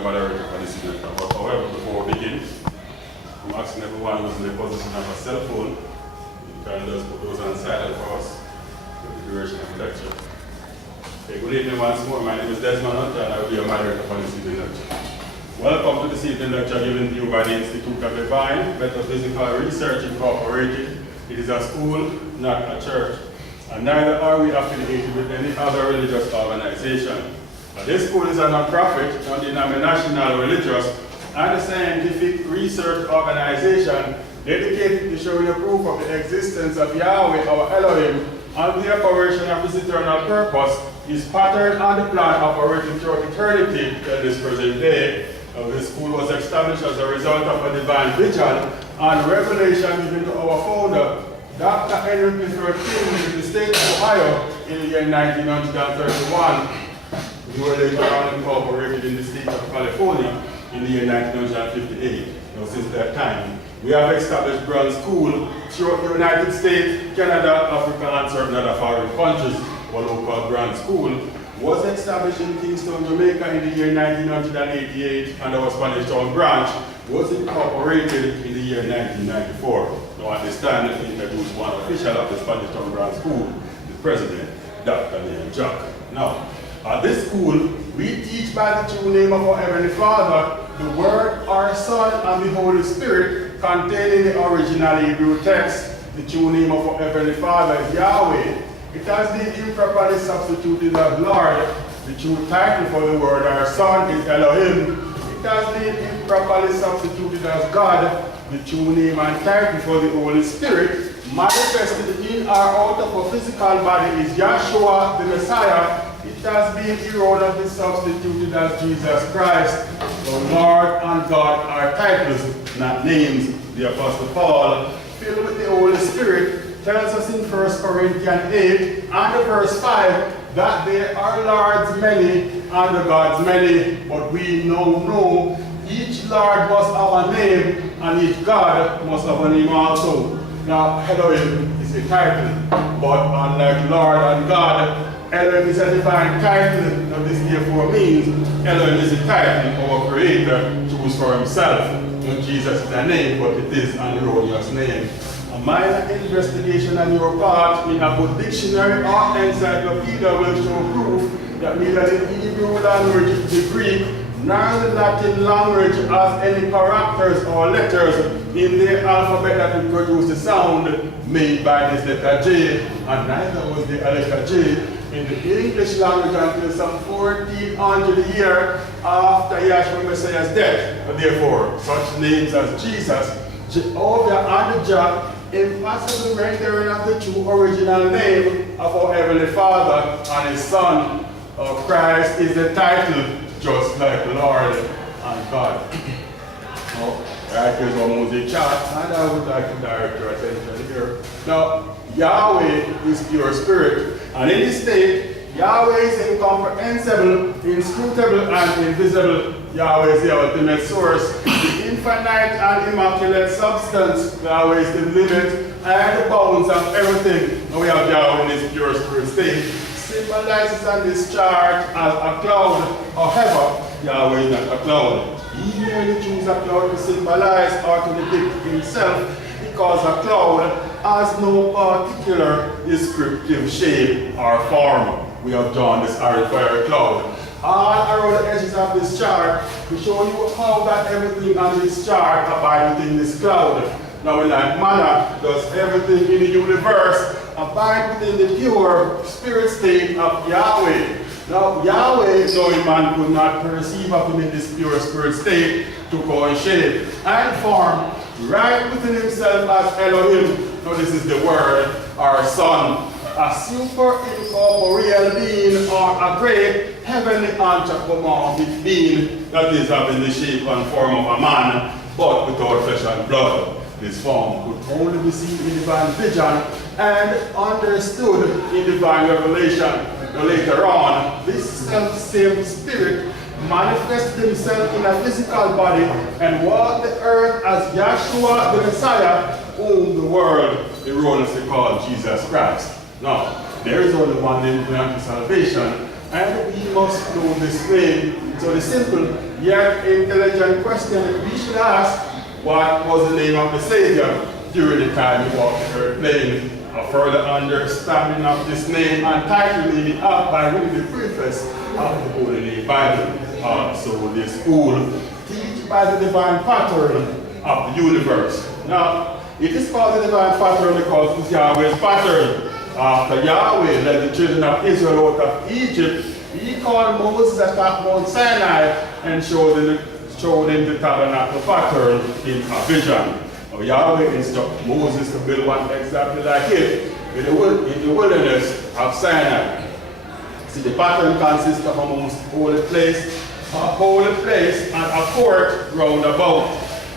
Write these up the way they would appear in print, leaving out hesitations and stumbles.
the moderator for this event. But however, before we begin, I'm asking everyone who's in the position of a cell phone, you can just put those on silent for us for the duration of the lecture. Okay, good evening once more. My name is Desmond Hunter and I will be your moderator for this evening lecture. Welcome to this evening lecture given to you by the Institute of Divine Metaphysical Research Incorporated. It is a school, not a church, and neither are we affiliated with any other religious organization. This school is a non-profit, non-denominational, religious, and scientific research organization dedicated to showing the proof of the existence of Yahweh, our Elohim, and the operation of His eternal purpose is patterned on the plan operating throughout eternity till this present day. This school was established as a result of a divine vision and revelation given to our founder, Dr. Henry Clifford King, in the state of Ohio in the year 1931. We were later on incorporated in the state of California in the year 1958. Now, since that time, we have established ground school throughout the United States, Canada, Africa, and certain other foreign countries. Our local ground school was established in Kingston, Jamaica in the year 1988, and our Spanish Town branch was incorporated in the year 1994. Now at this time, let me introduce one official of the Spanish Town branch school, the president, Dr. Neil Jack. Now, at this school, we teach by the true name of our Heavenly Father, the Word, our Son, and the Holy Spirit, contained in the original Hebrew text. The true name of our Heavenly Father is Yahweh. It has been improperly substituted as Lord. The true title for the Word, our Son, is Elohim. It has been improperly substituted as God. The true name and title for the Holy Spirit, manifested in or out of a physical body, is Yahshua, the Messiah. It has been erroneously substituted as Jesus Christ. The Lord and God are titles, not names. The Apostle Paul, filled with the Holy Spirit, tells us in 1 Corinthians 8 and verse 5 that there are lords many and gods many, but we know each Lord must have a name and each God must have a name also. Now, Elohim is a title, but unlike Lord and God, Elohim is a divine title. Now, this therefore means Elohim is a title our Creator chose for Himself. Not Jesus is a name, but it is an erroneous name. A minor investigation on your part in a good dictionary or encyclopedia will show proof that neither the Hebrew language, the Greek, nor the Latin language has any characters or letters in the alphabet that would produce the sound made by this letter J, and neither was the letter J in the English language until some 1400 years after Yahshua Messiah's death. Therefore, such names as Jesus, Jehovah, and Jah impossible rendering of the true original name of our Heavenly Father and His Son. Christ is the title, just like Lord and God. Now, right here's our music chart, and I would like to direct your attention here. Now, Yahweh is pure spirit, and in this state, Yahweh is incomprehensible, inscrutable, and invisible. Yahweh is the ultimate source, the infinite and immaculate substance. Yahweh is the limit and the bounds of everything. Now we have Yahweh in this pure spirit state. Symbolizes on this chart as a cloud. However, Yahweh is not a cloud. He merely chooses a cloud to symbolize or to depict himself, because a cloud has no particular descriptive shape or form. We have drawn this arid fiery cloud all around the edges of this chart to show you how that everything on this chart abides within this cloud. Now, in like manner, does everything in the universe abide within the pure spirit state of Yahweh. Now, Yahweh, knowing man could not perceive of him in this pure spirit state, took on shape and form right within himself as Elohim. Now, this is the Word, our Son, a super incorporeal being or a great heavenly anthropomorphic being that is having the shape and form of a man, but without flesh and blood. This form could only be seen in divine vision and understood in divine revelation. Now later on, this self-same spirit manifested himself in a physical body and walked the earth as Yahshua the Messiah, whom the world erroneously called Jesus Christ. Now, there is only one name for salvation, and we must know this name. So the simple yet intelligent question that we should ask, what was the name of the Savior during the time he walked the earth plane? A further understanding of this name and title may be up by reading the preface of the Holy Bible. So this school teach by the divine pattern of the universe. Now, it is called the divine pattern because it's Yahweh's pattern. After Yahweh led the children of Israel out of Egypt, he called Moses at Mount Sinai and showed him the tabernacle pattern in a vision. Now, Yahweh instructed Moses to build one exactly like it in the wilderness of Sinai. See, the pattern consists of a most holy place, and a court round about.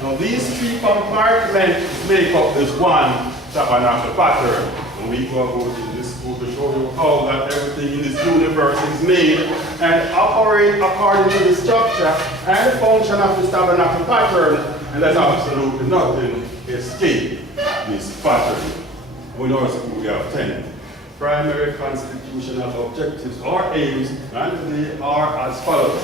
Now, these three compartments make up this one tabernacle pattern. And we go to this school to show you how that everything in this universe is made and operate according to the structure and the function of this tabernacle pattern. And there's absolutely nothing escape this pattern. We know school we have 10 primary constitutional objectives or aims, and they are as follows.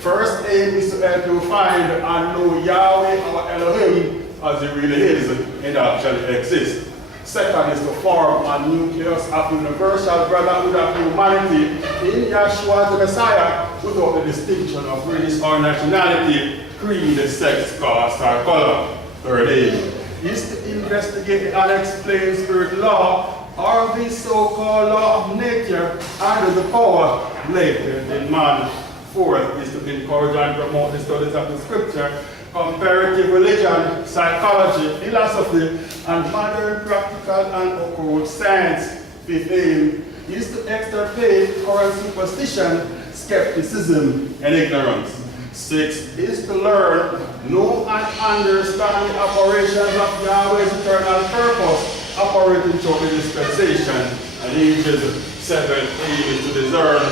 First aim is to help you find and know Yahweh or Elohim as he really is and actually exists. Second is to form a nucleus of universal brotherhood of humanity in Yeshua the Messiah without the distinction of race or nationality, creed, sex, caste, or color. Third aim is to investigate the unexplained spirit law or the so-called law of nature under the power latent in man. Fourth is to encourage and promote the studies of the scripture, comparative religion, psychology, philosophy, and modern practical and occult science. Fifth aim is to extirpate current superstition, skepticism, and ignorance. Sixth is to learn, know, and understand the operations of Yahweh's eternal purpose, operating through the dispensation and ages. Seventh aim is to discern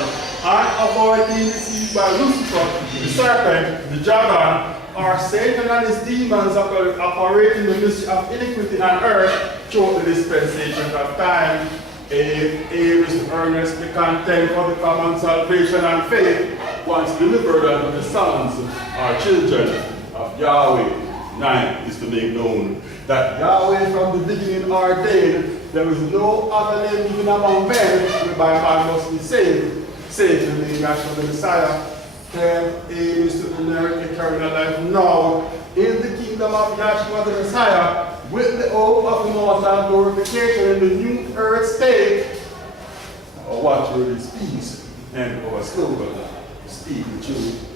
and avoid being deceived by Lucifer, the serpent, the dragon, or Satan and his demons operating the mystery of iniquity on earth through the dispensation of time. Aim is to earnestly contend for the common salvation and faith once delivered unto the sons or children of Yahweh. 9 is to make known that Yahweh from the beginning ordained there is no other name given among men whereby man must be saved, save the name of the Messiah. 10 aim is to inherit eternal life now in the kingdom of Yeshua the Messiah with the hope of immortal glorification in the new earth state. Our watchword is peace, and our slogan, speak the truth.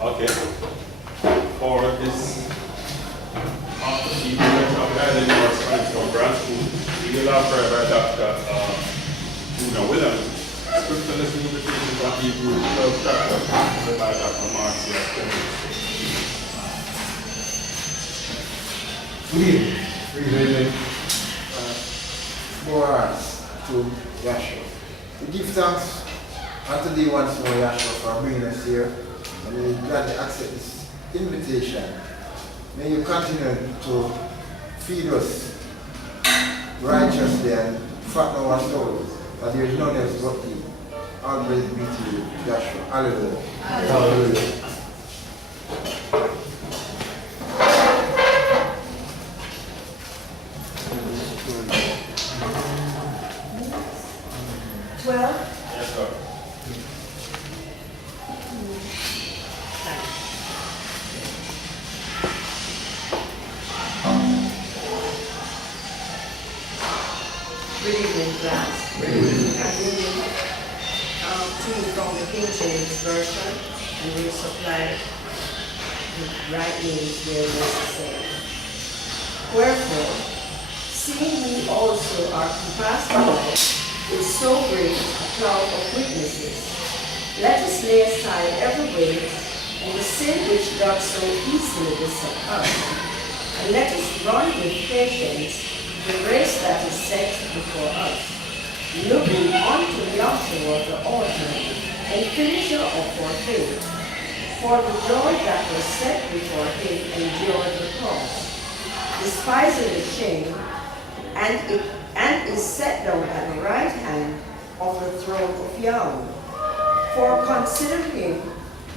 Okay, for this after the event of IDMR Science from Branch School, we will have prayer by Dr. Williams. Scripture lesson invitation from Hebrews 12 chapter by Dr. Marcia. We really more hearts to Yahshua. We give thanks unto thee once more, Yahshua, for bringing us here, and we gladly accept this invitation. May you continue to feed us righteously and fatten our souls, but there is none else but thee. All praise be to you, Yahshua. Hallelujah. Hallelujah. Yes, sir. Good evening, class. Good evening. I'm reading to you from the King James Version, and will supply the right names where necessary. Wherefore, seeing we also are compassed about with so great a cloud of witnesses, let us lay aside every weight and the sin which doth so easily beset us, and let us run with patience the race that is set before us, looking unto Yahshua the author and finisher of our faith, for the joy that was set before him endured the cross, despising the shame, and is set down at the right hand of the throne of Yahweh. For consider him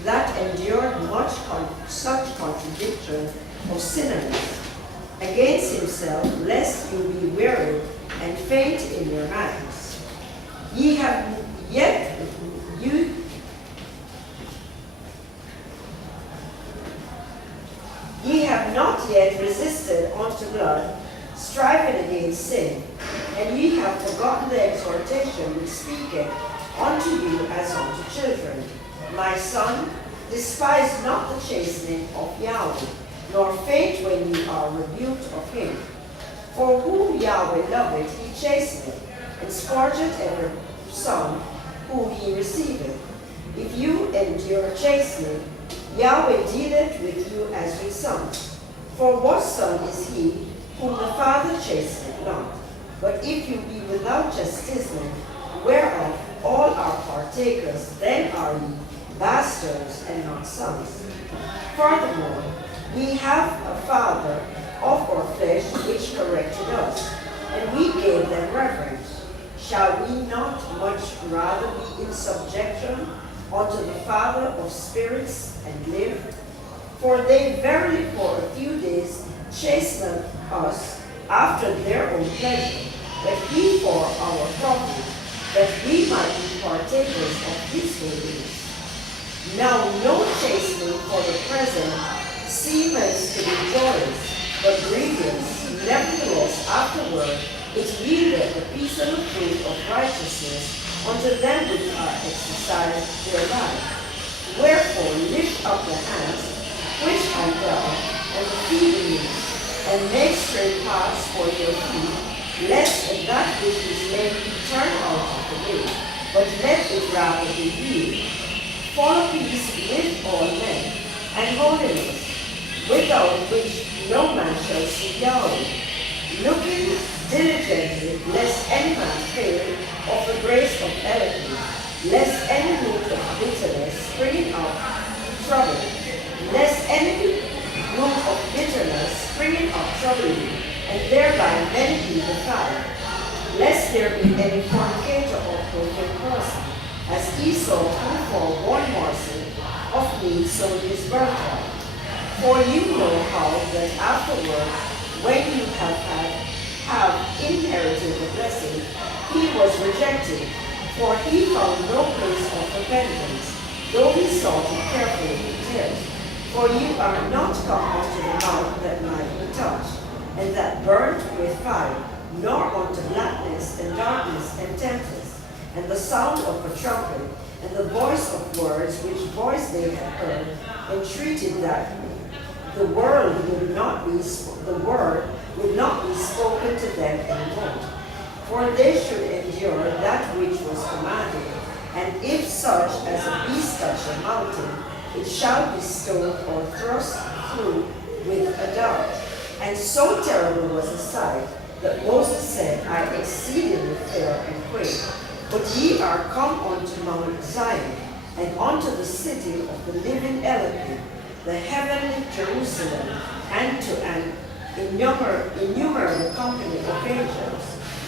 that endured such contradiction of sinners against himself, lest you be weary and faint in your minds. Ye have not yet resisted unto blood, striving against sin, and ye have forgotten the exhortation which speaketh unto you as unto children. My son, despise not the chastening of Yahweh, nor faint when ye are rebuked of him. For whom Yahweh loveth, he chasteneth, and scourgeth every son whom he receiveth. If you endure chastening, Yahweh dealeth with you as your sons. For what son is he whom the Father chasteneth not? But if you be without chastisement, whereof all are partakers, then are ye bastards and not sons. Furthermore, we have a Father of our flesh which corrected us, and we gave them reverence. Shall we not much rather be in subjection unto the Father of spirits and live? For they verily for a few days chastened us after their own pleasure, but he for our profit, that we might be partakers of his holiness. Now no chastening for the present seemeth to be joyous, but grievous. Nevertheless afterward it yieldeth the peaceable fruit of righteousness unto them which are exercised thereby. Wherefore lift up the hands which hang down, and the feeble knees, and make straight paths for your feet, lest that which is lame be turned out of the way, but let it rather be healed. Follow peace with all men, and holiness, without which no man shall see Yahweh, looking diligently, lest any man fail of the grace of eloquence, lest any root of bitterness springing up trouble, lest any root of bitterness springing up trouble you, and thereby many be defiled, lest there be any fornicator or profane person, as Esau who for one morsel of meat sold his birthright. For you know how that afterward, when you have inherited the blessing, he was rejected, for he found no place of repentance, though he sought it carefully with tears. For you are not come unto the mount that might be touched, and that burnt with fire, nor unto blackness and darkness and tempest, and the sound of a trumpet, and the voice of words, which voice they had heard, entreated that the word would not be spoken to them anymore. For they should endure that which was commanded, and if such as a beast touch a mountain, it shall be stoned or thrust through with a dart. And so terrible was the sight, that Moses said, I exceedingly fear and quake. But ye are come unto Mount Zion, and unto the city of the living Elohim, the heavenly Jerusalem, and to an innumerable company of angels,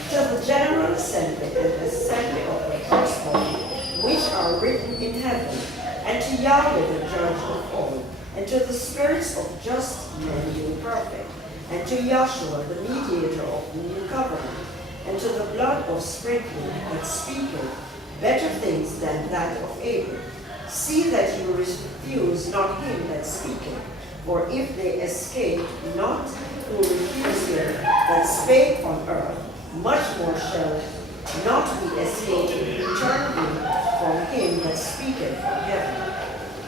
to the general assembly and the assembly of the firstborn, which are written in heaven, and to Yahweh the judge of all, and to the spirits of just men made perfect, and to Yahshua the mediator of the new covenant, and to the blood of sprinkling that speaketh better things than that of Abel. See that you refuse not him that speaketh, for if they escape not who refuse him that spake on earth, much more shall not be escaped eternally from him that speaketh from heaven,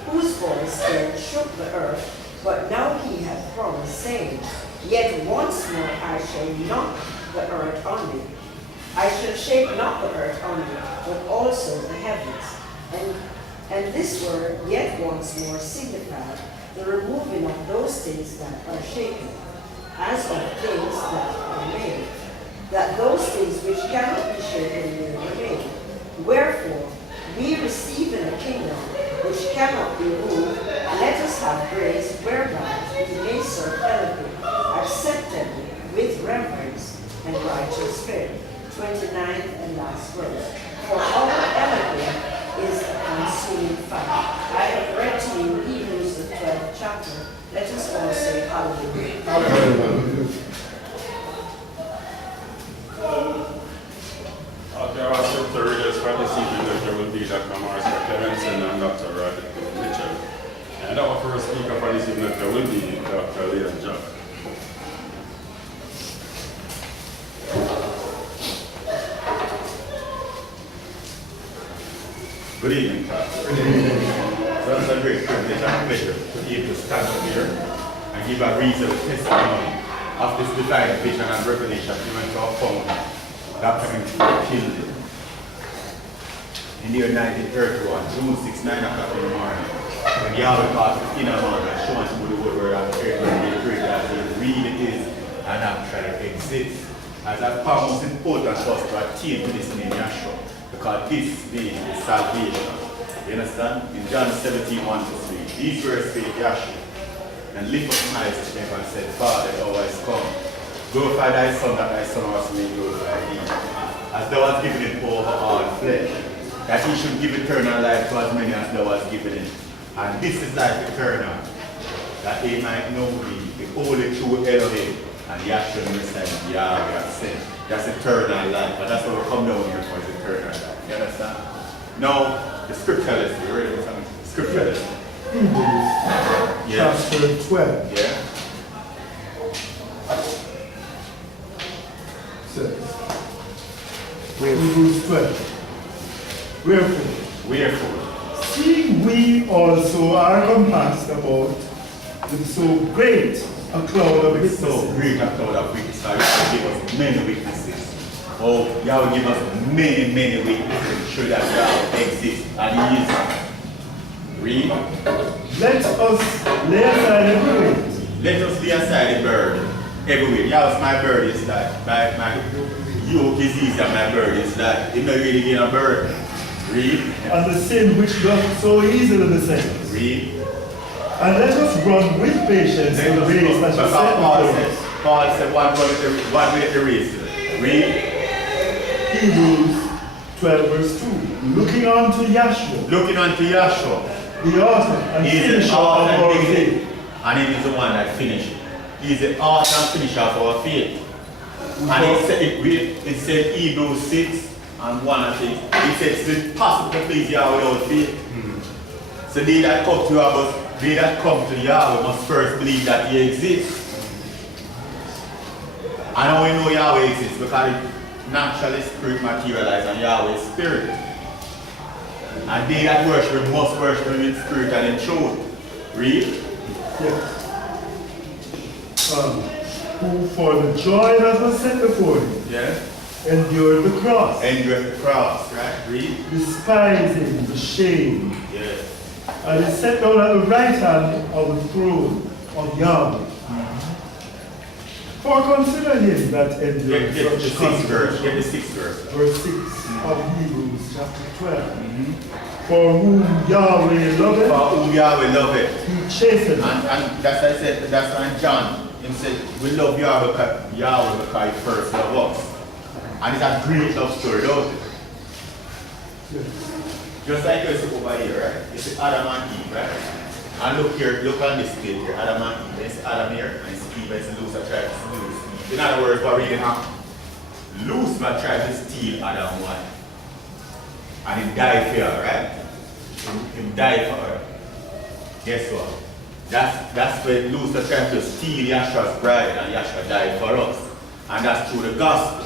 whose voice then shook the earth, but now he hath promised, saying, Yet once more I shall knock the earth on you. I shall shake not the earth on you, but also the heavens. And this word, yet once more, signified the removing of those things that are shaken, as of things that are made, that those things which cannot be shaken may remain. Wherefore, we receiving a kingdom which cannot be moved, let us have grace whereby we may serve Elohim acceptably with reverence and righteousness. our scripture readers for this evening lecture will be Dr. Marcia Clemenson and Dr. Rod Mitchell. And our first speaker for this evening lecture will be Dr. Leon John. Good evening, class. Good evening. So it's a great privilege and pleasure to be able to stand up here and give a reasonable testimony of this divine vision and revelation given to our founder, Dr. Kildee, in the year 1931, June 6, 9 o'clock in the morning, when Yahweh called his inner man and showed him the word and created the great as it really is and actually exists. As a part most important for us to attain to this name, Yahshua, because this being is salvation. You understand? In John 17, 1-3, these words spake Yahshua, and lift up my eyes to heaven and said, Father, thou hast come. Glorify thy Son, that thy Son also may glorify thee. As thou hast given him over all flesh, that he should give eternal life to as many as thou hast given him. And this is life eternal, that they might know thee, the only true Elohim, and Yahshua the Messiah, Yahweh has sent. That's eternal life. And that's what we come down here for, is eternal life. You understand? Now, the scripture lesson, you ready with something? Scripture lesson. Chapter 12 Yeah. says, Hebrews 12. Wherefore, seeing we also are compassed about with so great a cloud of witnesses. So great a cloud of witnesses. Yahweh give us many witnesses. Oh, Yahweh give us many, many witnesses to show that Yahweh exists and He is. Read. Let us lay aside every weight. Let us lay aside the burden. Everywhere. Yahweh's my burden is that. My yoke is easy and my burden is that. It's not really getting a burden. Read. And the sin which doth so easily beset us. Read. And let us run with patience the race that is set before us. Paul said one with the race. Read. Hebrews 12 verse 2. Looking unto Yahshua. Looking unto Yahshua. The author and He is finisher the of author our and faith. finisher. And He is the one that finished it. He is the author and finisher of our faith. And it said Hebrews 6 and 1 I think. It says it's impossible to please Yahweh without faith. So they that come to Yahweh, they that come to Yahweh must first believe that He exists. And how we know Yahweh exists? Because it naturally spirit materialized and Yahweh is spirit. And they that worship Him must worship Him in spirit and in truth. Read. Yes. Who for the joy that was set before him endured the cross. Endured the cross, right? Read. Despising the shame. Yes. And is set down at the right hand of the throne of Yahweh. For consider him that endured Get the such sixth verse. contradiction. Get the sixth verse. Verse 6 of Hebrews chapter 12. For whom Yahweh loveth, For whom Yahweh loveth. He chasteneth. And that's why I said, that's why John, he said, we love Yahweh because He first loved us. And it's a great love story, don't it? Yes. Just like you see over here, right? It's Adam and Eve, right? And look here, look on this page here, Adam and Eve. It's Adam here, and it's Eve, it's Lucifer tried to steal Eve. In other words, what really happened? Lucifer tried to steal Adam one. And he died for her, right? He died for her. Guess what? That's when Lucifer tried to steal Yahshua's bride, and Yahshua died for us. And that's through the gospel.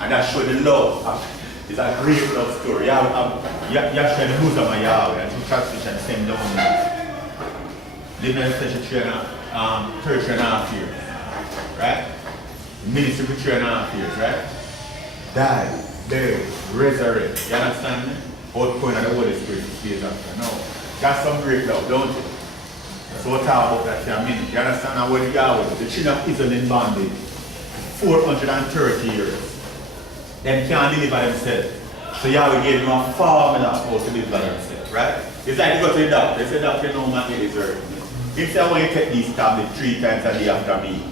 And that shows the love. It's a great love story. Yahshua and the Muslim of Yahweh, and two translation the same down. Living in the flesh for 3.5 years. Right? Ministry for 3.5 years, right? Died, buried, resurrected. You understand me? Out point of the Holy Spirit days after. No. That's some great love, don't it? So we'll talk about that for a minute. You understand now what Yahweh, the children of Israel in bondage, 430 years. Them can't deliver themselves. So Yahweh gave them a formula how to deliver themselves, right? It's like you go to the doctor, they say, doctor, no man is hurt. He said, I want you to take these tablets 3 times a day after me.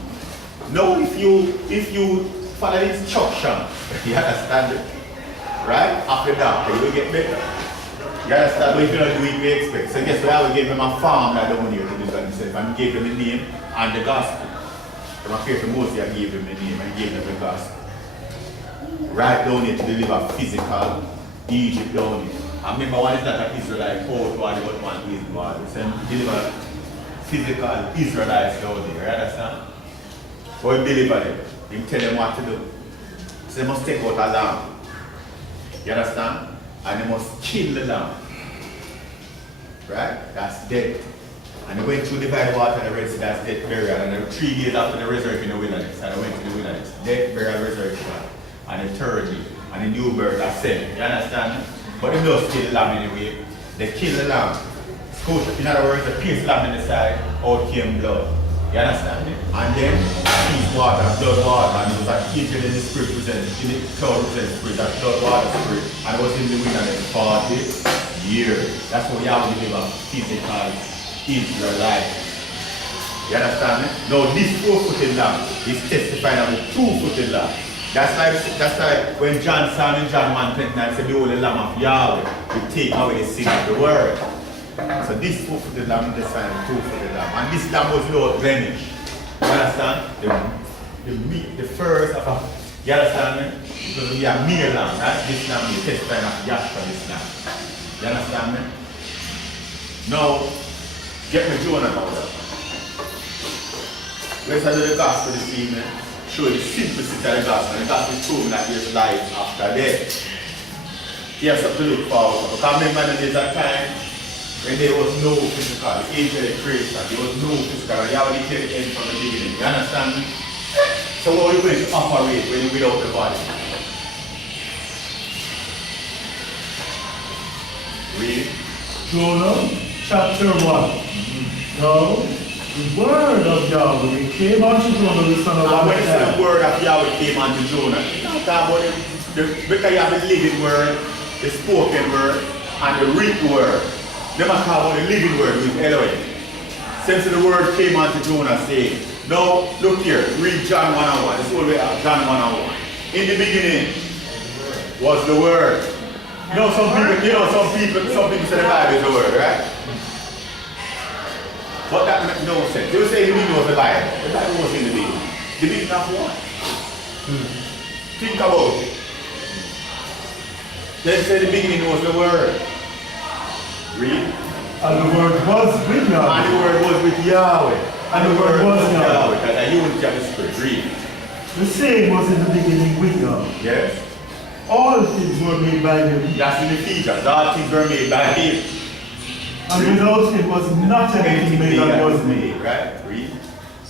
No, if you follow the instruction, you understand it? Right? After doctor, you will get better. You understand? But if you don't do it, we expect. So guess what? Yahweh gave them a formula down here to deliver themselves. And He gave them the name and the gospel. From a faith to Moses, He gave them the name and He gave them the gospel. right down here to deliver physical Egypt down here. I remember one is not an Israelite out one but one is one. He said deliver physical Israelites down there, you understand? So he deliver them. He tell them what to do. So they must take out a lamb. You understand? And they must kill the lamb. Right? That's death. And they went through the Bible water and the Red Sea, that's death, burial. And then 3 days after the resurrection in the wilderness, and they went to the wilderness. Death, burial, resurrection. And the third day. And the new birth are sent. You understand? But they don't kill the lamb anyway. They kill the lamb. In other words, they pierce the lamb in the side, out came blood. You understand me? And then peace water, blood water, and it was like angel in the spirit present, in the cloud present spirit, that blood water spirit, and it was in the wilderness 40 years. That's what Yahweh deliver physical Israelite. You understand me? Now this 4-footed lamb is testifying of the 2-footed lamb. That's like when John saw in John 1:29 said, behold the lamb of Yahweh will take away the sin of the world. So this 4-footed lamb is the 2-footed lamb. And this lamb was without blemish. You understand? The first of a, you understand me? Because we are mere lamb, right? This lamb is testifying of Yahshua, this lamb. You understand me? Now, get me Jonah now. Let's do the gospel this evening. Show the simplicity of the gospel. The gospel is proving that there's life after death. Here's something to look forward to. Because remember there's a time when there was no physical, the angelic creation, there was no physical, and Yahweh declared the end from the beginning. You understand me? So how are you going to operate when you're without the body? Read. Jonah chapter 1. Now, the word of Yahweh came unto Jonah, the son of And when you say Amittai. the word of Yahweh came unto Jonah, it's not about because you have the living word, the spoken word, and the written word. They must talk about the living word with Elohim. Since the word came unto Jonah saying, now look here, read John 1:1. This is all we have, John 1:1. In the beginning was the word. You know some people say the Bible is the word, right? But that makes no sense. They will say the beginning was the Bible. The Bible was in the beginning. The beginning of what? Think about it. They say the beginning was the word. Read. And the word was with And Yahweh. the word was with Yahweh. And the word was Yahweh. Because I use the spirit. Read. The same was in the beginning with Yahweh. Yes. All things were made by him, That's in Ephesians. All things were made by him. and without him was not anything made that was made. Right? Read.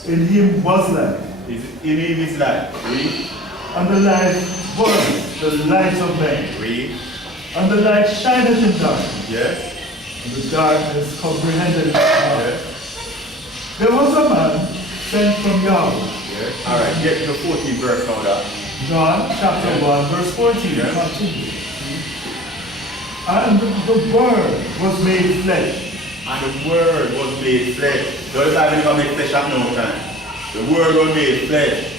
In him was life, In him is life. Read. and the life was the light of men. Read. And the light shineth in darkness, Yes. and the darkness comprehended it not. Yes. There was a man sent from Yahweh. Yes. Alright, get to the 14th verse now that. John chapter 1 verse 14 Yeah. continues. And the word was made flesh. And the word was made flesh. So the Bible never made flesh at no time. The word was made flesh.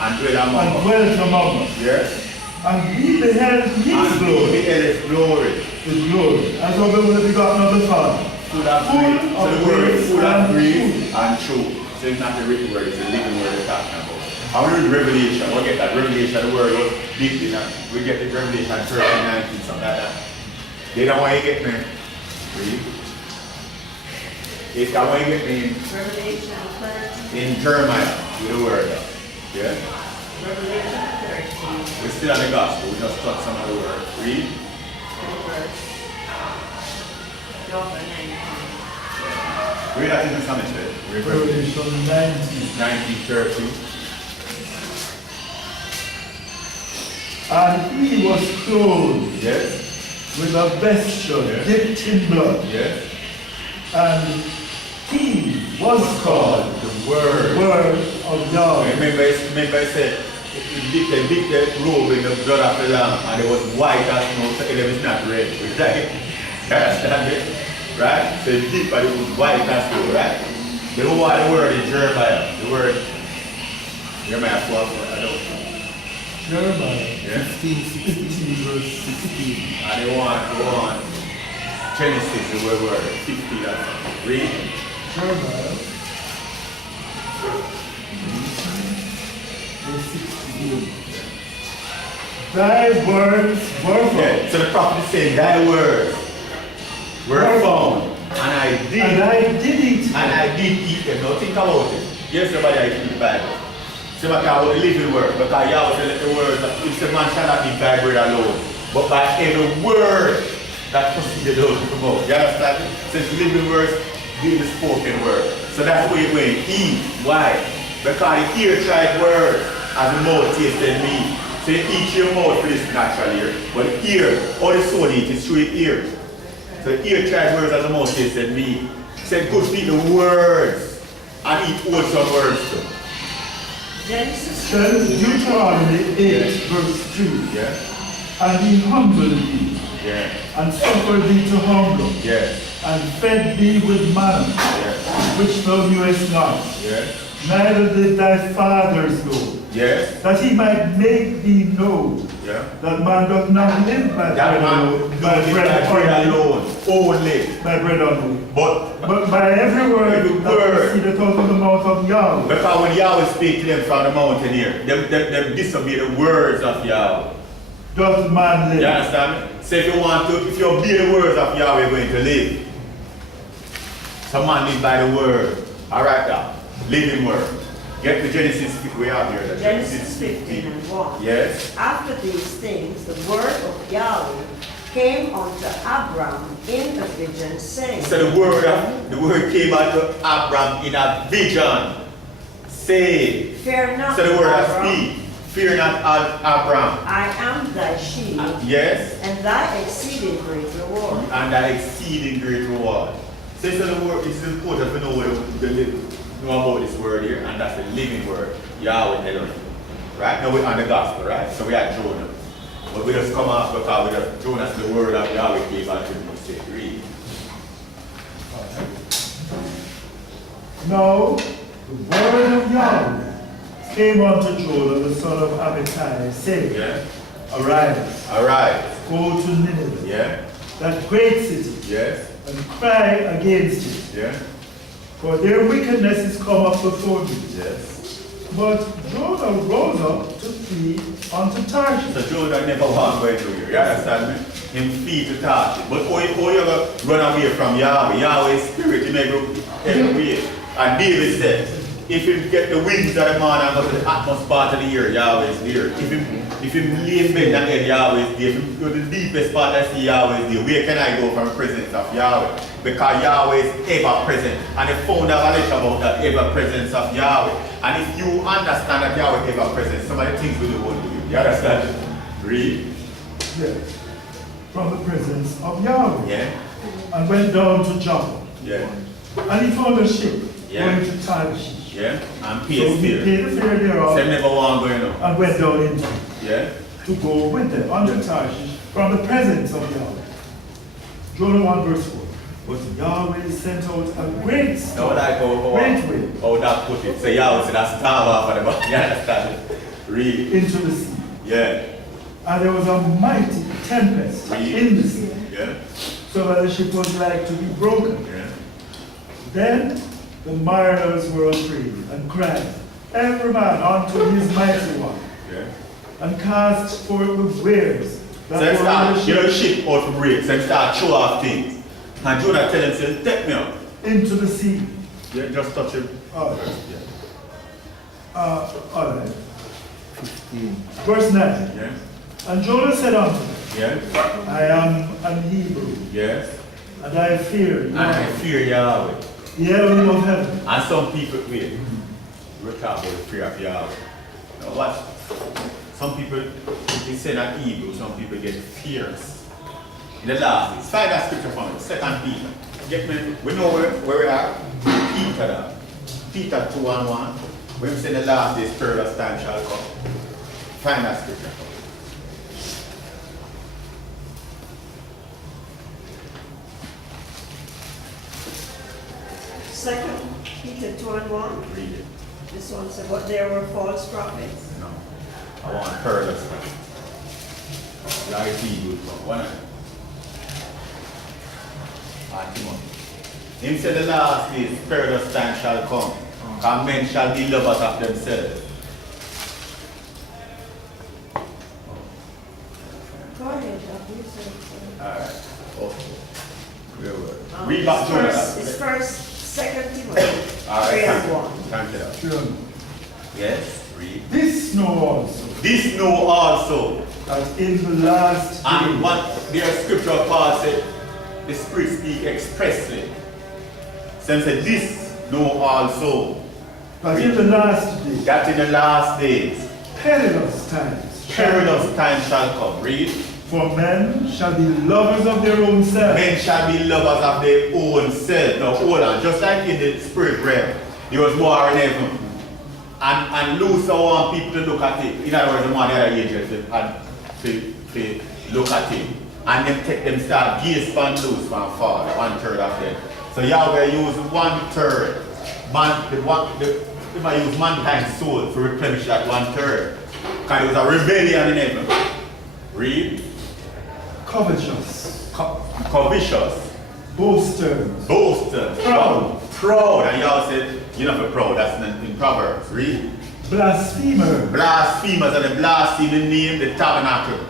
And dwelt And among us. dwelt among us. Yes. And we beheld his And glory, beheld his glory. his glory, as of the only begotten of the Father. Full of Full grace. So of the word grace is full of and grace truth. and truth. So it's not the written word, it's the living word we're talking about. I want to read Revelation. We'll get that Revelation, the word was deep in that. We get the Revelation 13, 19, something like that. They don't want you get me. Read. If I want you get me Revelation 13. in Jeremiah, with the word. Yeah? Revelation 13. We're still on the gospel, we just touch some of the word. Read. Verse 12 and 19. Read that in the cemetery. Read Revelation Revelation 19. 19:30. And he was clothed Yes. with a vesture Yeah. dipped in blood, Yes. and he was called The word. Word of Yahweh. Remember I said, they dipped the robe in the blood of the lamb and it was white as snow, so it was not red. Right? Understand it? Right? So they dipped and it was white as snow, right? They don't want the word in Jeremiah. The word, Jeremiah 12, I don't know. Jeremiah Yeah? 15 verse 16. And they want Genesis, the word 50, that's read. Jeremiah verse 16. Thy words were found. Yeah. So the prophet is saying, thy words were found, and I did. And I did eat. And I did eat them. Now think about it. Yes, somebody I eat the Bible. Somebody about the living word. Because Yahweh said, let the words that if the man shall not eat by bread alone, but by every word that proceeded out of the mouth. You understand? Since living words, being the spoken word. So that's where you're going. Eat. Why? Because the ear tried words as the mouth tasted meat. So you eat your mouth for this natural ear, but the ear, all the soul eat is through the ear. So the ear tried words as the mouth tasted meat. Said good speak the words and eat wholesome words too. Genesis Deuteronomy 8, verse 2. Yeah? And he humbled thee, Yeah. and suffered thee to hunger, Yeah. and fed thee with manna, Yeah. which thou knewest not, Yeah. neither did thy fathers know, Yes. that he might make thee know Yeah. that man doth not live by That bread man alone, by bread alone. Only. by bread alone, But but by every word Every that word. proceedeth out of the mouth of Yahweh. because when Yahweh speaks to them from the mountain here, them disobey the words of Yahweh. Doth man live? You understand me? So if you obey the words of Yahweh, you're going to live. Some man live by the word. Alright now. Living word. Get to Genesis, we are here. Genesis 15 and 1. Yes. After these things, the word of Yahweh came unto Abram in a vision, saying, So the word came out to Abram in a vision. Say. Fear not, So the word has Abram, speak. Fear not, Abram. I am thy shield, Yes. and thy exceeding great reward. And that exceeding great reward. So the word, it's important to know about this word here, and that's the living word, Yahweh Elohim. Right? Now we're on the gospel, right? So we are Jonah. But we just come out because we just Jonah's the word of Yahweh gave out to him. Say, read. Now, the word of Yahweh came unto Jonah, the son of Amittai, saying, Yeah? Arise, Alright. go to Nineveh, Yeah? that great city, Yes? and cry against it, Yeah? for their wickedness is come up before me. Yes. But Jonah rose up to flee unto Tarshish. So Jonah never want going through here. You understand me? Him flee to Tarshish. But how you ever run away from Yahweh? Yahweh's spirit, he may go every way. And David said, if you get the winds of the morning and go to the utmost part of the year, Yahweh is there. If you lay in bed and head, Yahweh is there. If you go to the deepest part I see, Yahweh is there. Where can I go from the presence of Yahweh? Because Yahweh is ever present. And the found a knowledge about that ever presence of Yahweh. And if you understand that Yahweh is ever present, some of the things will do to you. You understand? Read. Yes, from the presence of Yahweh. Yeah? And went down to Joppa. Yeah. And he found a ship Yeah. going to Tarshish. Yeah? And So pay he fear. paid the fare thereof Say never want going on. and went down into it, Yeah? to go with them unto Tarshish from the presence of Yahweh. Jonah 1 verse 4. But Yahweh sent out a great Now storm, like great wind how that put it. Say Yahweh said that's starve off of the body. You understand? Read. into the sea. Yeah. And there was a mighty tempest in the sea, Yeah. so that the ship was like to be broken. Yeah. Then the mariners were afraid and cried, every man unto his mighty one, Yeah. and cast forth the waves So that they were on start, the you know, ship ship out for break. So they start show off things. And Jonah tell him, say, take me up. into the sea. Yeah, just touch him. Oh, Yeah. all right. 15. Verse 9. Yeah. And Jonah said unto them, Yeah. I am an Hebrew, Yes. and I fear And I Yahweh, fear Yahweh. the Elohim of heaven. And some people, wait, we're talking about the fear of Yahweh. Now what? Some people, they say that Hebrew, some people get fierce. In the last, it's find that scripture for me, 2 Peter. Get me, we know where we are. Peter that. Peter 2:1. When we say the last days, perilous time shall come. Find that scripture for me. Second Peter 2 and 1. Read it. This one said, but there were false prophets. No. I want perilous time. Like Hebrew from one. Him said the last days, perilous time shall come. And men shall be lovers of themselves. Alright. Okay. Where were we? Read back to It's first, second Timothy, Alright, 3 thank and you. 1. Thank you. Sure. Yes, read. This know also This know also. that in the last And days, what their scripture Paul said, the Spirit speak expressly. So he said, this know also. that in the last days, That in the last days, perilous times, perilous time shall come. Read. for men shall be lovers of their own self, Men shall be lovers of their own self. Now hold on, just like in the spirit realm, there was war in heaven. And Lucifer want people to look at it. In other words, the man the other angels to look at him. And them take them start gaze upon Lucifer and fall, 1/3 of them. So Yahweh use 1/3. He might use mankind's soul to replenish that 1/3. Because it was a rebellion in heaven. Read. covetous, Covetous. boasters, Boasters. Proud. Proud. And y'all said, you're not proud. That's in Proverbs. Read. blasphemers, Blasphemers, and the blaspheme the name, the tabernacle.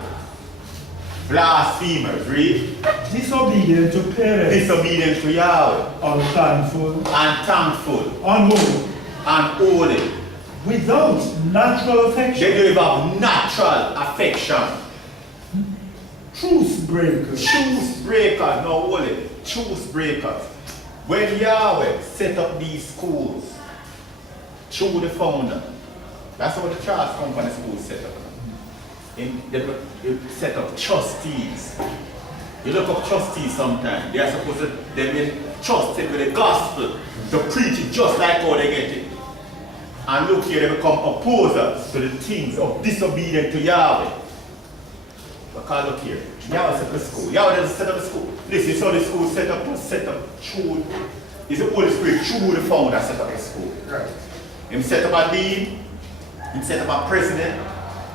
Blasphemers. Read. disobedient to parents, Disobedient to Yahweh. unthankful, Unthankful. unholy, Unholy. without natural They affection, don't have natural affection. truce breakers, Truth breakers. No, holy. Truth breakers. When Yahweh set up these schools, through the founder, that's how the Charles Company School set up. They set up trustees. You look up trustees sometimes, they are supposed to be trusted with the gospel to preach it just like how they get it. And look here, they become opposers to the things of disobedience to Yahweh. Because look here, Yahweh set up the school. Yahweh doesn't set up the school. Listen, so the school set up through, it's the Holy Spirit through the founder set up the school. Right. Him set up a dean, him set up a president,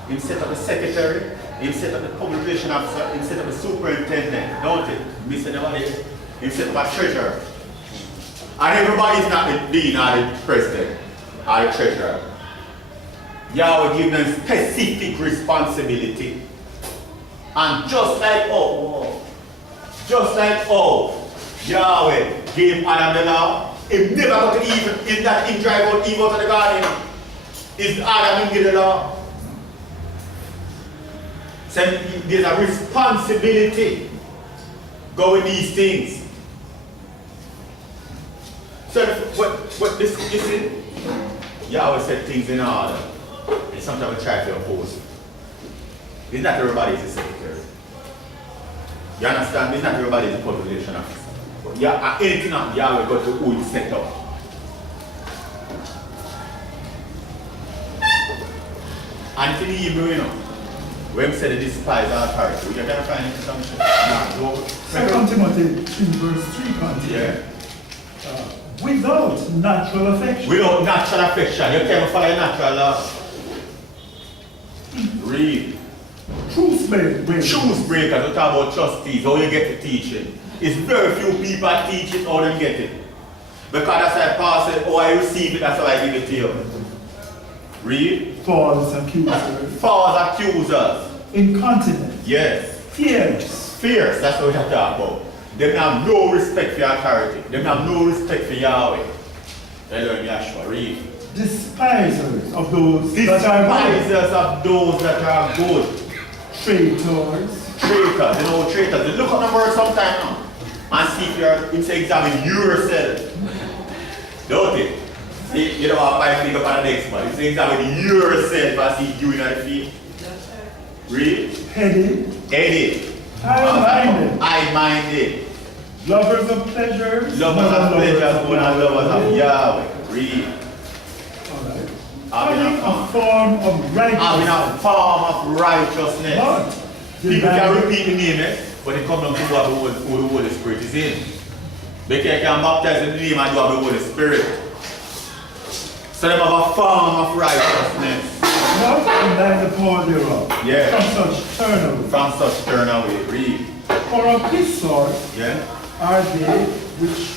him set up a secretary, him set up the public relation officer, him set up a superintendent, don't it? Mr. Nobody, him set up a treasurer. And everybody is not the dean or the president or the treasurer. Yahweh give them specific responsibility. And just like Yahweh gave Adam the law, he never got to Eve, is that him drive out Eve out of the garden? Is Adam him give the law? So there's a responsibility go with these things. So what this you see? Yahweh set things in order. And sometimes we try to oppose it. It's not everybody is a secretary. You understand? It's not everybody is a public relation officer. But yeah, anything on Yahweh got to who is set up. And it's in the Hebrew, you know. When we say they despise authority, we can find it in some shit. Second Timothy 2 verse 3 continue. Yeah. Without natural affection, Without natural affection, you can't follow your natural law. Read. truce breakers, Truth breakers, we talk about trustees, how you get the teaching. It's very few people teach it, how them get it. Because that's why Paul said, oh, I receive it, that's how I give it to you. Read. false accusers, False accusers. incontinent, Yes. fierce, Fierce, that's what we have talk about. They have no respect for your authority. They have no respect for Yahweh. They learn Yahshua. Read. despisers of those that are good, Despisers of those that are good. traitors, Traitors, you know traitors. You look at the word sometime now and see if you're, you say examine yourself. Don't it? See, you don't have to find up on the next one. You say examine yourself and see you in the field. Read. heady, Heady. high-minded, High-minded. lovers of pleasures, Lovers of pleasures, but not lovers of Yahweh. Read. Alright. Having Having a form of Having righteousness, a form of righteousness. but People can denying- repeat the name, but they come down to what who the Holy Spirit is in. They can baptize in the name and you have the Holy Spirit. So they have a form of righteousness. not denying the power thereof. Yeah. From such turn away. From such turn away. Read. For of this sort Yeah. are they which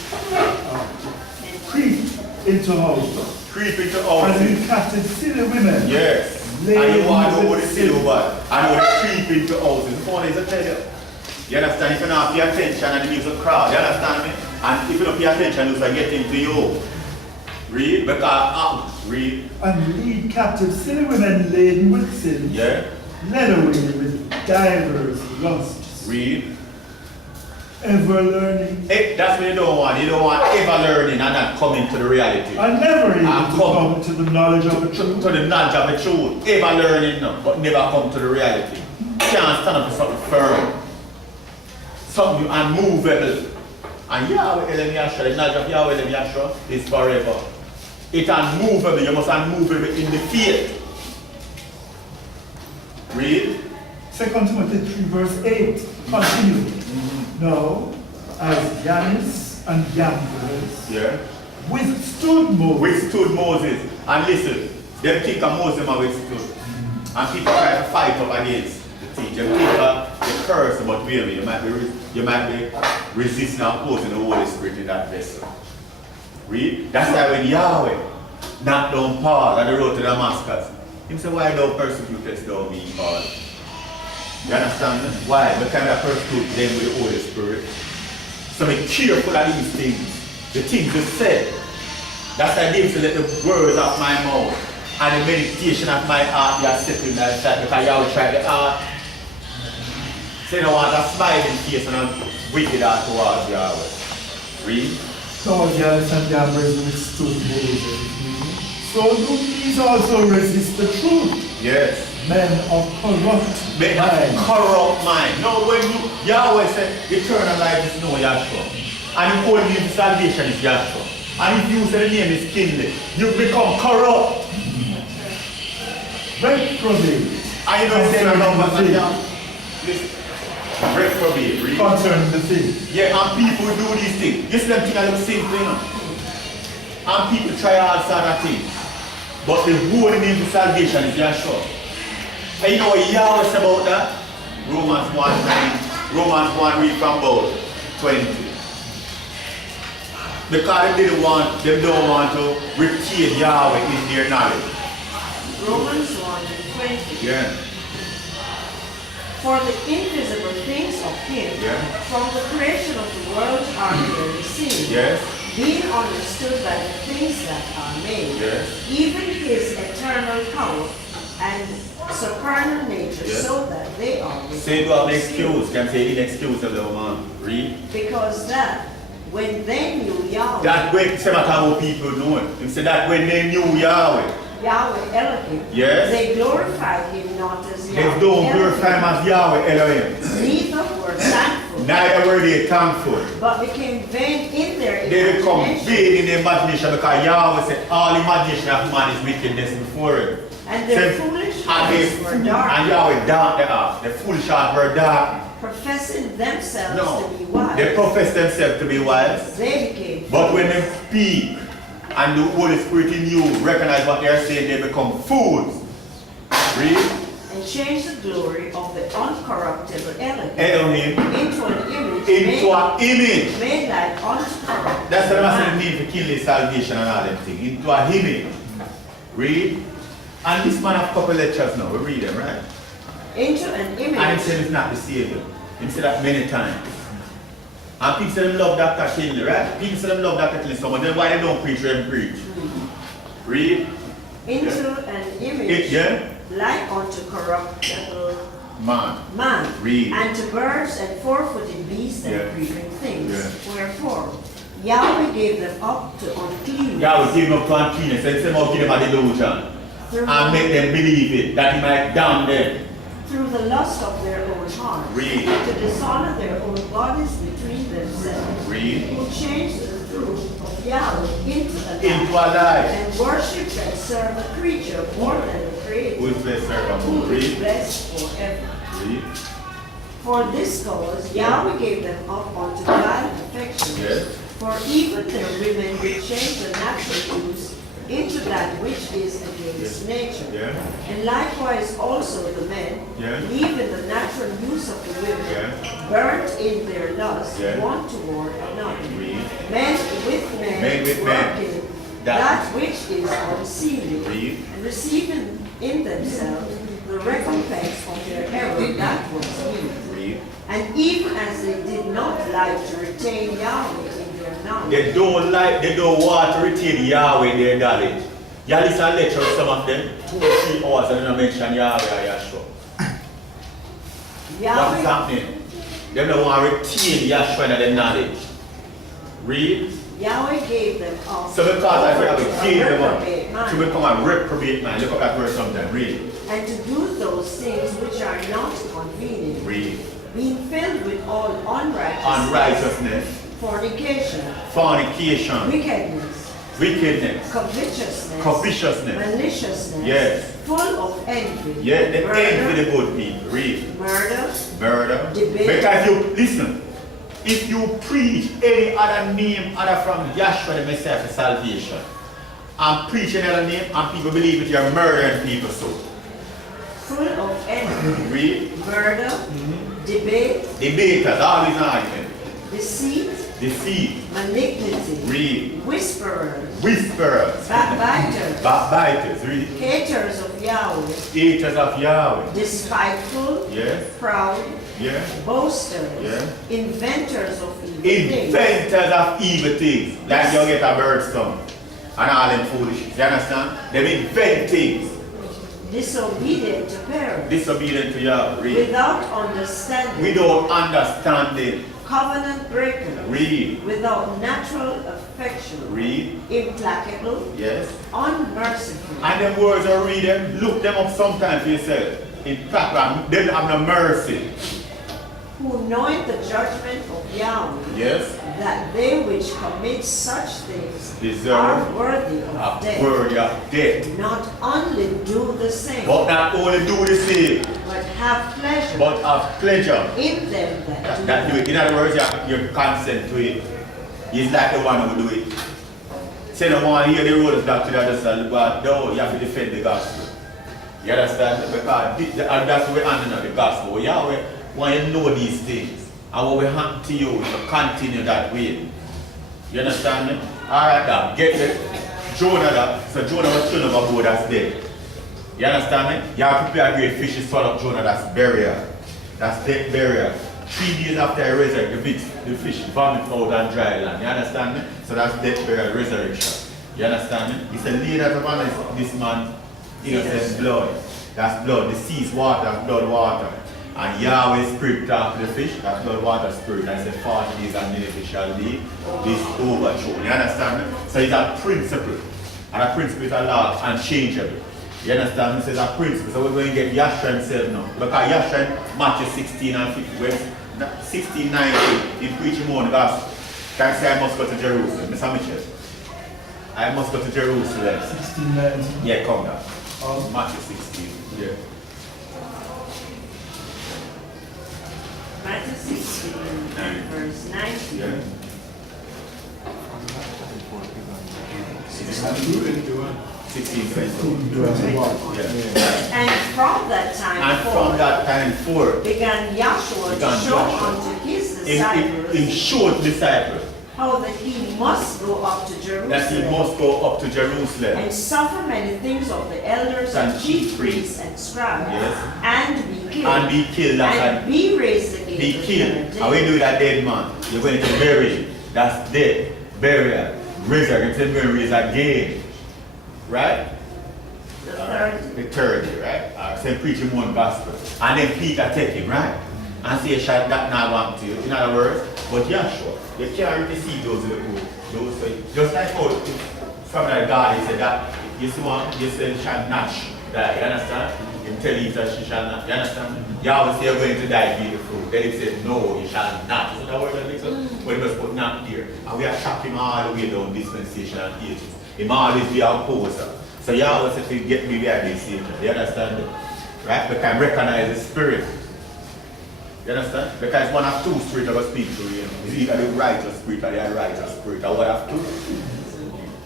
creep into houses, Creep into and houses. in captive silly women. Yes. And you want to know what the silver, and you want to creep into houses. The phone is a tell you. You understand? If you not pay attention and the music crowd, you understand me? And if you don't pay attention, it's getting to you. Read, because read. And lead captive silly women laden with sin, Yeah. led away with divers lusts. Read. Ever learning, That's what you don't want. You don't want ever learning and not coming to the reality. and never able And to come to the knowledge of the to truth. the knowledge of the truth. Ever learning, no, but never come to the reality. Can't stand up for something firm. Something unmovable. And Yahweh Elohim Yahshua, the knowledge of Yahweh Elohim Yahshua is forever. It's unmovable. You must unmovable in the faith. Read. 2 Timothy 3 verse 8, continue. Now, as Jannes and Jambres Yeah. withstood Moses, Withstood Moses. And listen, they think of Moses and withstood. And people try to fight up against the teacher. People they curse about really. You might be resisting and opposing the Holy Spirit in that vessel. Read. That's why when Yahweh knocked down Paul on the road to Damascus, he said, why thou persecutest thou me, Paul? You understand? Why? Because I persecute them with the Holy Spirit. So be careful of these things. The things you say. That's why David said, let the words of my mouth and the meditation of my heart be accepted in thy sight, because Yahweh tried the heart. So you don't want a smiling face and a wicked heart towards Yahweh. Read. now Jannes and Jambres withstood Moses. So do these also resist the truth, Yes. men of corrupt They have mind. corrupt mind. No, when you, Yahweh said, eternal life is no Yahshua. And the only name of salvation is Yahshua. And if you say the name is kindly, you become corrupt. Reprobate And you don't say no number. concerning the thing. Listen. Reprobate. Read. Concerning the thing. Yeah, and people do these things. You see them things that look simple, you know. And people try all sorts of things. But the whole name of salvation is Yahshua. And you know what Yahweh says about that? Romans 1:9. Romans 1 read from about 20. Because they don't want to retain Yahweh in their knowledge. Romans 1:20. Yeah. For the invisible things of him Yeah. from the creation of the world are clearly seen, Yes. being understood by the things that are made, Yes. even his eternal power and supernal nature, Yes. so that they are Say you have an without excuse. Can say inexcusable man. Read. because that when they knew Yahweh, That when say matter how people know it. He said that when they knew Yahweh. Yahweh Elohim, Yes. they glorified him not as They Yahweh don't glorify him Elohim, as Yahweh Elohim. neither were thankful, Neither were they thankful. but became vain in their They become imagination, vain in their imagination because Yahweh said all imagination of man is wickedness before him. and their Said, foolish and they hearts were and dark, Yahweh dark the heart. The foolish heart were dark. professing themselves No. to be wise. They profess themselves to be wise. They became But when fools. they speak and the Holy Spirit in you recognize what they are saying, they become fools. Read. and changed the glory of the uncorruptible Elohim Elohim into an image into an image. made like uncorruptible That's the master man. need for kill the salvation and all them things. Into a image. Read. And this man have couple lectures now. We read them, right? Into an And he image said it's not the Savior. He said that many times. And people say them love Dr. Kinley, right? People say them love Dr. Kinley so much. Then why they don't preach when they preach? Read. into an image Yeah? like unto corruptible Man. man, Read. and to birds and four-footed beasts and Yeah. creeping things. Yeah. Wherefore Yahweh gave them up to uncleanness God will give them up to uncleanness and say, "I'll give them a delusion through, and make them believe it, that he might damn them." through the lust of their own hearts, Read. to dishonor their own bodies between themselves, Read. who changed the truth of Yahweh into Into a a lie. and worship and serve the creature more than the Creator, Who is blessed forevermore? who is Read. blessed forever. Read. For this cause Yahweh gave them up unto blind affection. Yes. For even their women did change the natural use into that which is against nature. Yeah. And likewise also the men, Yeah. leaving the natural use of the women, Yeah. burnt in their lust Yeah. one toward another. Read. Men with men, Men with men. working That- that which is unseemly, Read. and receiving in themselves the recompense of their error that was evil. Read. And even as they did not like to retain Yahweh in their knowledge, They don't want to retain Yahweh in their knowledge. You listen and lecture with some of them, 2 or 3 hours and they don't mention Yahweh or Yahshua. What is Yahweh, happening? They don't want to retain Yahshua in their knowledge. Read. Yahweh gave them up So because I over Yahweh to gave a them reprobate up to mind, become a reprobate man. Look at that verse sometime. Read. and to do those things which are not convenient, Read. being filled with all Unrighteousness, fornication, fornication, wickedness, covetousness, covetousness, maliciousness, Yes. full of envy, Yeah, they envy murder, the good people. Read. murder, debate. Because you listen, if you preach any other name other from Yahshua the Messiah for salvation, and preach another name and people believe it, you're murdering people so. full of envy, Read. murder, debate, Debaters, always argument. deceit, Deceit. malignity, Read. whisperers, Whisperers. backbiters, Backbiters. Read. haters of Yahweh, Haters of Yahweh. despiteful, Yes. proud, Yeah. boasters, Yeah. inventors of evil things, Inventors of evil things. Like you get a birdstone and all them foolishness. You understand? They invent things. disobedient to parents, Disobedient to Yahweh. Read. without understanding, Without understanding. covenant breakers, Read. without natural affection, Read. implacable, Yes. unmerciful, And them words I read them, look them up sometime for yourself. In fact, they don't have no mercy. who knowing the judgment of Yahweh, Yes. that they which commit such things Deserve are worthy a of death, word of death. not only do the same, But not only do the same, but have pleasure but have pleasure. in them that do That do it. In other words, you consent to it. He's like the one who do it. Say no one hear the rules that to the other side, but no, you have to defend the gospel. You understand? Because that's what we're under the gospel. Yahweh want you to know these things. And what will happen to you if you continue that way. You understand me? Alright, now get it. Jonah that. So Jonah was thrown overboard, that's dead. You understand me? You have to prepare a great fish to swallow up Jonah, that's burial. That's death burial. 3 days after I resurrect, the fish vomit out on dry land. You understand me? So that's death burial, resurrection. You understand me? He said, lay that upon this man, innocent blood. That's blood. The sea is water, blood water. And Yahweh's spirit talk to the fish, that's blood water spirit. And he said, 40 days and the fish shall be this overthrown. You understand me? So it's a principle. And a principle is a law, unchangeable. You understand me? So it's a principle. So we're going to get Yahshua himself now. Because Yahshua in Matthew 16 and 50, 16, 19, he preaching more on the gospel. Can I say I must go to Jerusalem? Mr. Mitchell. I must go to Jerusalem. 16, 19. Yeah, come down. Matthew 16. Yeah. Matthew 16, verse 19. Yeah. 16, 20. Yeah. And from that time And from that time forth, began Yahshua to Began show Yahshua. unto his disciples in short disciples, how that he must go up to Jerusalem that he must go up to Jerusalem and suffer many things of the elders and chief priests and scribes, Yes. and be killed, and be killed. and be raised again. Be the killed. third day. And when you do with that dead man, you're going to bury him. That's death, burial, resurrection, you're going to raise again. Right? The third The third day, right? So preach him one gospel. And then Peter take him, right? And say, shall that not want to you? In other words, but Yahshua, you can't receive those in the book. Just like how from that God, he said that, you see what? You said, shall not die. You understand? He tell you that she shall not. You understand? Yahweh say, you're going to die, be the fruit. Then he said, no, you shall not. Is that word that makes sense? But he must put not here. And we are shocking him all the way down dispensation and ages. He always be our opposer. So Yahweh said to get me behind this Satan. You understand? Right? We can recognize the spirit. You understand? Because one of two spirits will speak to you. It's either the righteous spirit or the unrighteous spirit. Or one of two.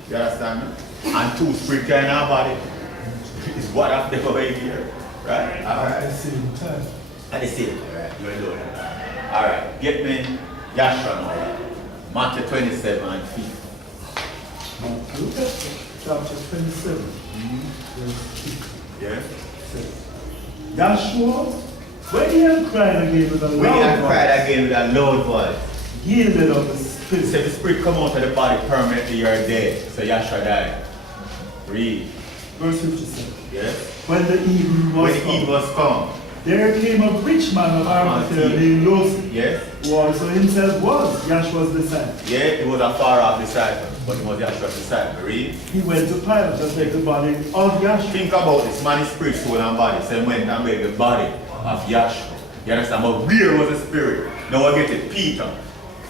You understand? And two spirits in our body. It's one of them over here. Right? At the same time. At the same time. Right? You're doing it. Alright. Get me Yahshua now. Matthew 27 and 50. Matthew chapter 27. Verse 50. Yeah? Yahshua When he had cried again with a When he had loud cried voice, again with a loud voice, yielded of the he spirit. said the spirit come out of the body permanently, you're dead. So Yahshua died. Read. Verse 57. Yes. When the evening was When the eve come, was come. there came a rich man of Arimathea named Joseph, Yes. who also himself was Yahshua's disciple. Yeah, he was a far off disciple, but he was Yahshua's disciple. Read. He went to Pilate to take the body of Yahshua. Think about this, man is spirit, soul, and body. So he went and made the body of Yahshua. You understand? But where was the spirit? Now I get it, Peter.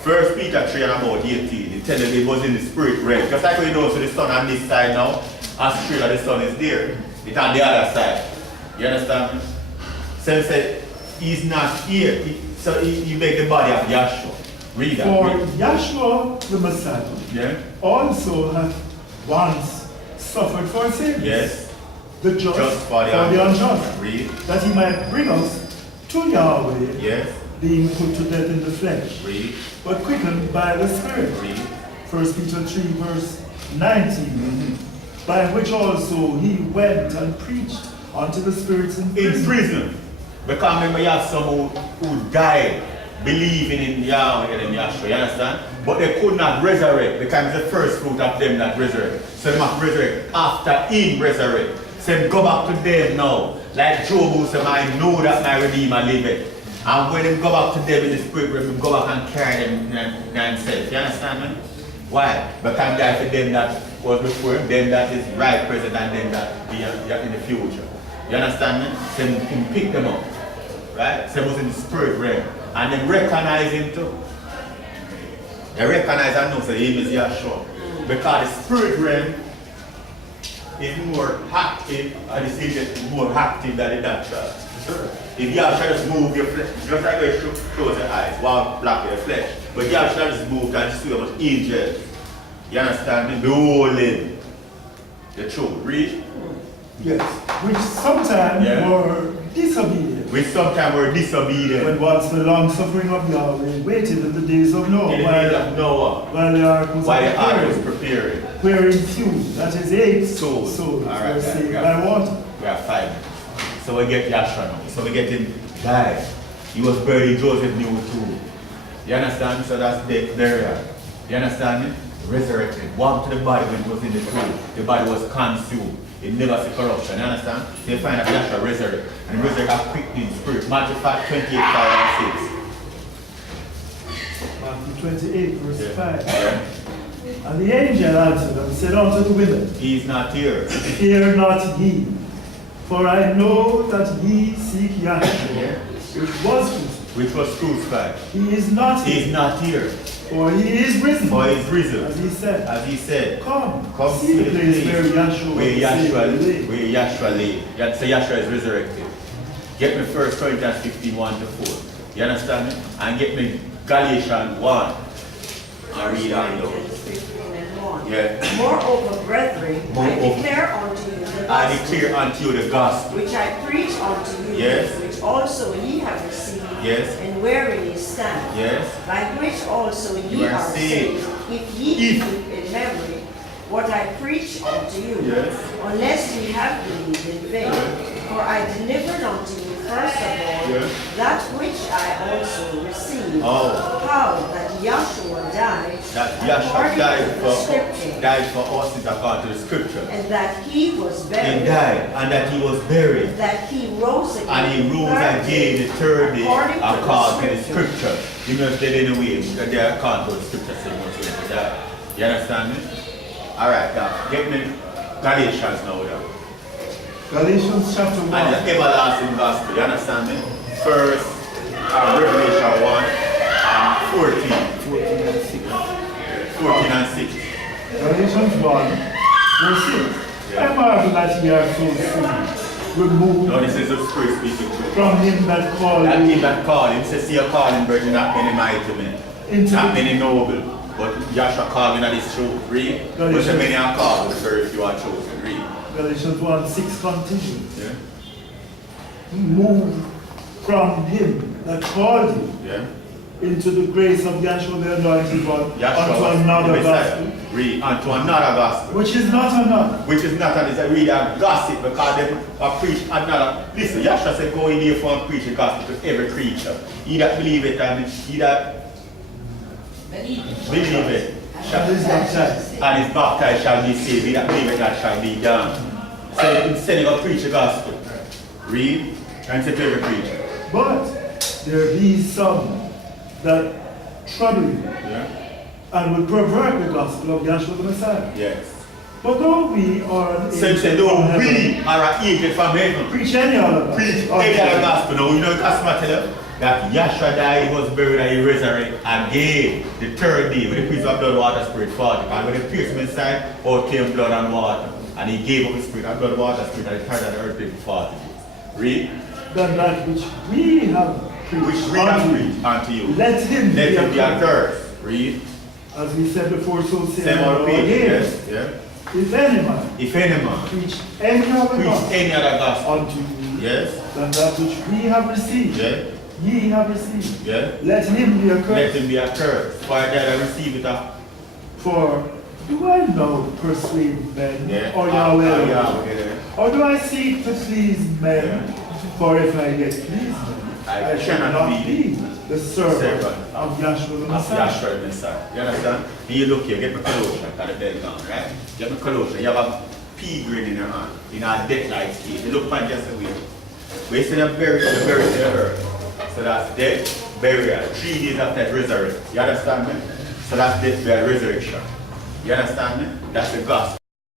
1 Peter 3 and about 18. He tell you he was in the spirit realm. Just like we know, so the sun on this side now, as straight as the sun is there. It's on the other side. You understand me? So he said, he's not here. So he made the body of Yahshua. Read that. For Read. Yahshua the Messiah Yeah? also hath once suffered for sins, Yes. the just, Just for the unjust, Read. that he might bring us to Yahweh, Yes. being put to death in the flesh, Read. but quickened by the Spirit. Read. 1 Peter 3 verse 19, by which also he went and preached unto the spirits in In prison. prison. Because remember you have some who died believing in Yahweh and in Yahshua, you understand? But they could not resurrect because it's the first fruit of them that resurrect. So they must resurrect after him resurrect. So go back to them now. Like Job who said, I know that my Redeemer liveth. And when they go back to them in the spirit realm, go back and carry them themselves. You understand me? Why? Because I'm there for them that was before, them that is right present, and them that be in the future. You understand me? So he can pick them up. Right? So he was in the spirit realm. And they recognize him too. They recognize and know so him is Yahshua. Because the spirit realm is more active, and the spirit is more active than the natural. If Yahshua just move your flesh, just like you close your eyes, one block your flesh. But Yahshua just move and see how much angels. You understand me? Beholding the truth. Read. Yes, which sometimes Yeah. were disobedient. We sometimes were disobedient. When once the long suffering of Yahweh waited in the days of Noah, In the days of Noah, while the ark was while the ark was prepared, preparing. wherein few, that is 8 Souls. souls, Alright, were saved yeah. by water. We have 5 minutes. So we get Yahshua now. So we get him died. He was buried, Joseph knew too. You understand? So that's death, burial. You understand me? Resurrected. Warm to the body when it was in the tomb. The body was consumed. It never see corruption. You understand? So you find that Yahshua resurrected. And resurrected quickly in spirit. Matthew 28, 5 and 6. Matthew 28, verse Yeah. 5. Yeah. And the angel answered and said unto the women, He is not here. Fear not ye, for I know that ye seek Yahshua, Yeah. which was crucified. Which was crucified. He is not He here, is not here. for he is risen, For he is risen. as he said. As he said. Come, Come see the place where Yahshua where Yahshua lay. where Yahshua lay. So Yahshua is resurrected. Get me 1 Corinthians 15, 1-4. You understand me? And get me Galatians 1. And read on those. 15 and 1. Yeah. Moreover, brethren, I Moreover, declare unto you the I gospel declare unto you the gospel. which I preach unto you, Yes. which also ye have received, Yes. and wherein ye stand, Yes. by which also ye You are are saved. saved, if ye If. keep in memory what I preach unto you, Yes. unless ye have believed in vain. For I delivered unto you first of all Yes. that which I also received, Oh. how that Yahshua died That Yahshua according died to the scripture, for us is according to the scripture. and that he was He buried, died and that he was buried. that he rose again, And he rose third again the third day according to according to the the scripture. You know, if they didn't wait, because they are according to the scripture, so he was going to die. You understand me? Alright, now, get me Galatians now. Now. Galatians chapter 1. And the everlasting gospel, you understand me? First, Revelation 1 and 14. 14 and 6. Galatians 1, verse 6. Yeah. I marvel that ye are so soon removed Now this is the Spirit speaking to you. from him that called That you him that called him says, see a calling, virgin, not many mighty men, into not the many noble, but Yahshua calling that is true. Read. But so many are called, but very few are chosen. Read. Galatians 1, 6 continues. Yeah. Move from him that called you Yeah. into the grace of Yahshua the Anointed One Yahshua unto was another the Messiah. gospel, Read unto another gospel. which is not another. Which is not an, it's a read a gossip because they preach another. Listen, Yahshua said go in here for and preach the gospel to every creature. He that believe it and he that believe it And is baptized. and is baptized shall be saved. He that believe it not shall be damned. So instead of go preach the gospel, read and say to every creature. But there be some that trouble you Yeah? and will pervert the gospel of Yahshua the Messiah. Yes. But though we are an So he said, angel from don't we heaven, are an angel from heaven. preach any other Preach gospel. any other gospel. Now, you know the gospel I tell you? That Yahshua died, he was buried, and he resurrected again the third day with the priest of blood, water, spirit, 40. And when he pierced him inside, out came blood and water. And he gave up his spirit and blood, water, spirit, and he carried on the earth for 40 days. Read. Than that which we have preached Which we have unto preached unto you. Let him Let be him be accursed. accursed. Read. As we said before, so say Same I on the page. again. Yes. Yeah. If any man If any man preach any other preach gospel any other gospel. unto you Yes. than that which we have received, Yeah. ye have received, Yeah. let him be Let accursed. him be accursed. For I died and received it up. For do I now persuade men, Yeah. or Yahweh, Yahweh. or do I seek to please men? Yeah. For if I get pleased men, I I shall cannot not be be the servant servant of Yahshua the Of Messiah. Yahshua the Messiah. You understand? Here you look here, get my colossian, got the bell down, right? Get my colossian. You have a pea grain in your hand, in a death like state. You look at just a way. We see them buried in the earth. So that's death, burial, 3 days after resurrection. You understand me? So that's death, burial, resurrection. You understand me? That's the gospel.